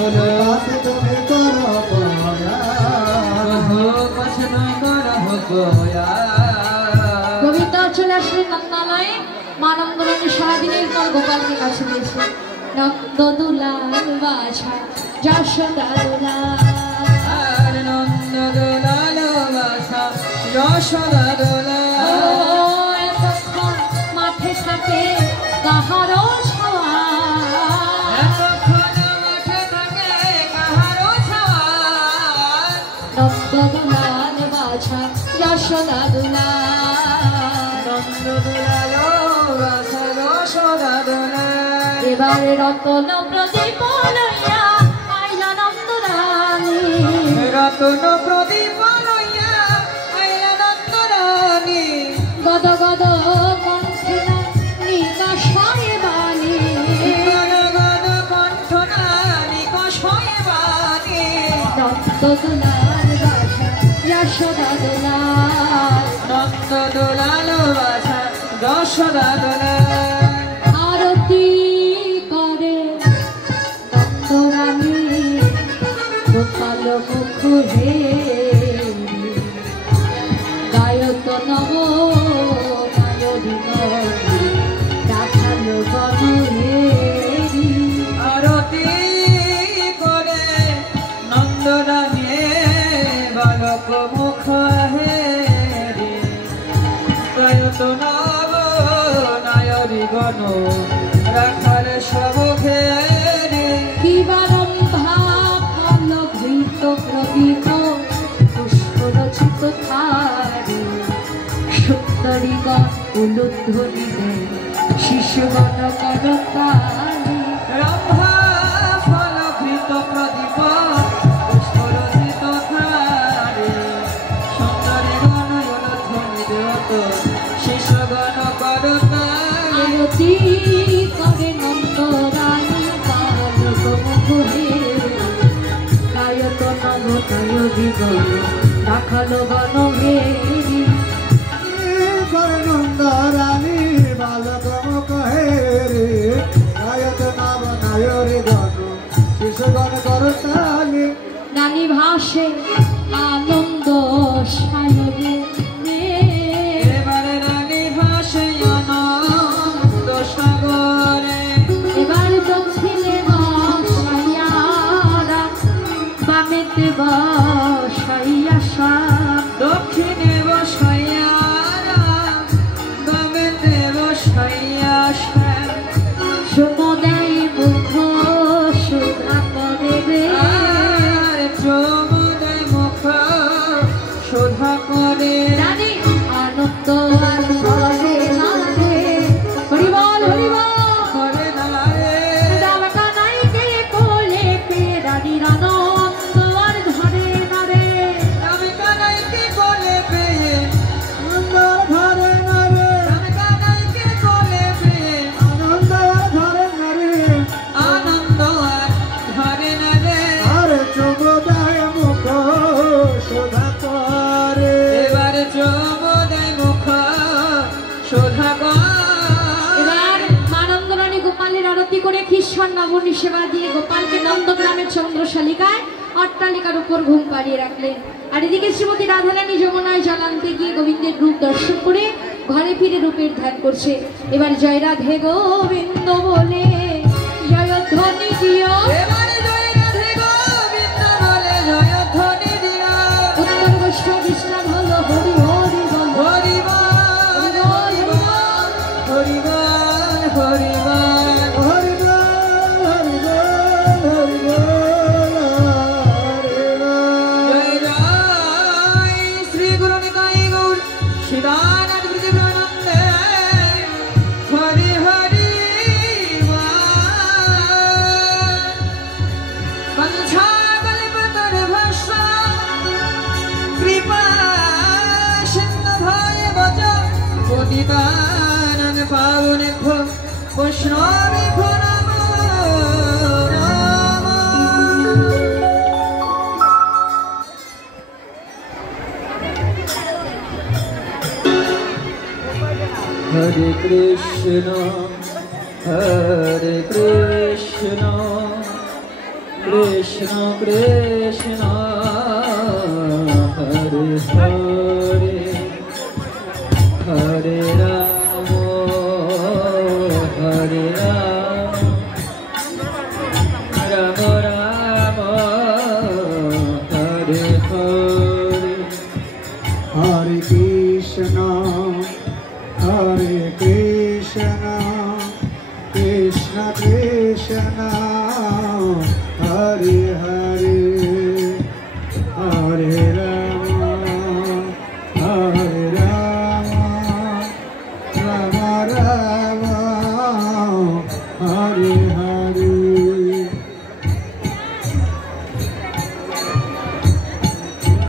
হলো তুমি করো গোবিন্দ চলে আসলেন নন্দালয়ে। মা নন্দরানী সারাদিনের পর গোপালকে কাছে দিয়েছে। নন্দ দুলাল বাছা যশোদা দুলাল, নন্দ দুলাল বাছা যশোদা দুলাল। এতক্ষণ মাঠে থাকে কাহারো ছাওয়া, এতক্ষণ মাঠে থাকে কাহারো ছাওয়া। নন্দ দুলাল বাছা যশোদা দুলাল, নন্দ দুলাল বাছা যশোদা দুলাল। এবারে রতন প্রদীপ লইয়া আইলা নন্দরানী, রতন প্রদীপ লইয়া আইলা নন্দরানী। গদ গদ কণ্ঠে নিকাশয়ে বাণী, গদ গদ কণ্ঠ নিকাশয়ে বাণী। নন্দ দুলাল বাছা যশোদা দুলাল, নন্দ দুলাল বাছা যশোদা দুলাল। আরতি করে নন্দরানী গোপাল মুখ হে, গায়ত নব নায়রি নবী রাখালো গণ হে। আরতি করে নন্দরানী বালক মুখ হেরি। গায়ত নব নায়রি গণ রাখাল সব ঘেরি। কিবারম্ভা ফল ঘৃত প্রদীপ পুষ্প রচিত থারি, সুন্দরীগণ উলুধ্বনি দেয় শিশুগণ করতালি। রম্ভা ফলকৃত প্রদীপ পুষ্পরচিত থারি, সুন্দরীগণ উলুধ্বনি দেয়ত শিশুগণ করতালি। আরতি করে নন্দরানী বালক মুখ হে, গায়ত নব নায়রি গণ রাখালো গণ হেরি। করে নন্দরানী বালক মুখ হেরি, গায়ত নব নায়রি গণ শিশুগণ করতালি। নানি ভাসে আনন্দ সায়রে, এবারে রানী ভাসে আনন্দ সাগরে। এবার দক্ষিণে বসাইয়ারা বামেতে বসাইয়া সাপ, দক্ষিণে বসাইয়া রাম, বামেতে বসাইয়া শ্যাম। সমুদায় মুখ সুধা করে রে, আর চমুদয় মুখ শোধা করে। রানী আনন্দ আর করে না রে, হরিবল হরিবল। করে না রে। ডালকা নাইকে কোলে পে রানীর আনন্দ আর ধরে না রে, আমি কানাইকে কোলে পেয়ে, আনন্দ ধরে না রে, আমি কানাইকে কোলে পেয়ে। আনন্দ ধরে না রে, আনন্দ আর ধরে না রে। আর চুমুদায় মুখ শোধা করে। এবারে চমুদয় মুখ শোধা করে। এবার মা নন্দরানী গোপালের আরতি করে খ্রিস্টান নবনী সেবা দিয়ে গোপালকে নন্দগ্রামের চন্দ্রশালিকায় অট্টালিকার উপর ঘুম পাড়িয়ে রাখলেন। আর এদিকে শ্রীমতী রাধারানী যমুনায় জল আনতে গিয়ে গোবিন্দের রূপ দর্শন করে ঘরে ফিরে রূপের ধ্যান করছে। এবার জয় রাধে গোবিন্দ বলে জয়ধ্বনি দিও, এবারে জয় রাধে গোবিন্দ বলে জয়ধ্বনি দিও। উত্তর বৈষ্ণব বিশ্রাম হলো হরি হরি বল, হরি বল হরি বল হরি বল হরি বল। হরি বল হরি বল হরি বল হরি বল। জয় জয় শ্রী গুরু নিতাই গৌর শিবানন্দ পৃথিবীনন্দে। হরি হরি বঞ্ছা কল্পতর ভাষ্য কৃপা সিন্ধু ভয় বচ পতিতানাং পাবনেভ্যো বৈষ্ণবেভ্যো নমো নমঃ। হরে কৃষ্ণ কৃষ্ণ কৃষ্ণ কৃষ্ণ হরে হরে